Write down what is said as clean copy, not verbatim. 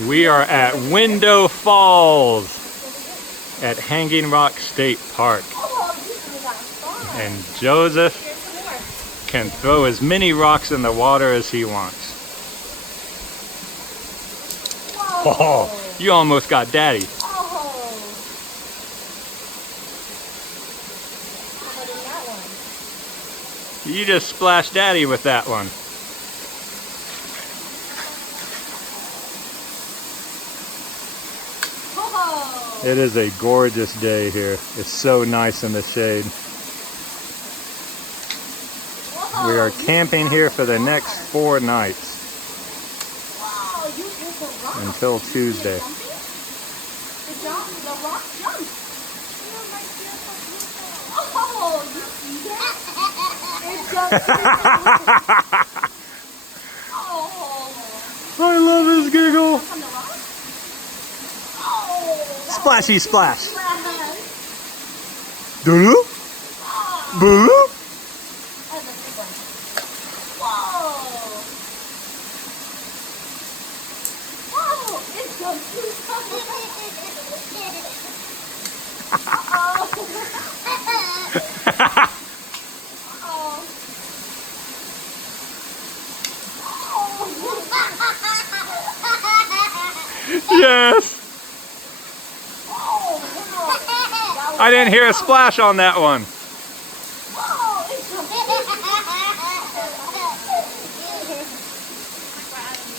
We are at Window Falls at Hanging Rock State Park. And Joseph can throw as many rocks in the water as he wants. Oh, you almost got Daddy. You just splashed Daddy with that one. It is a gorgeous day here. It's so nice in the shade. We are camping here for the next 4 nights. Until Tuesday. I love his giggle. Splashy splash. Doo-doo? Boo? Yes. I didn't hear a splash on that one.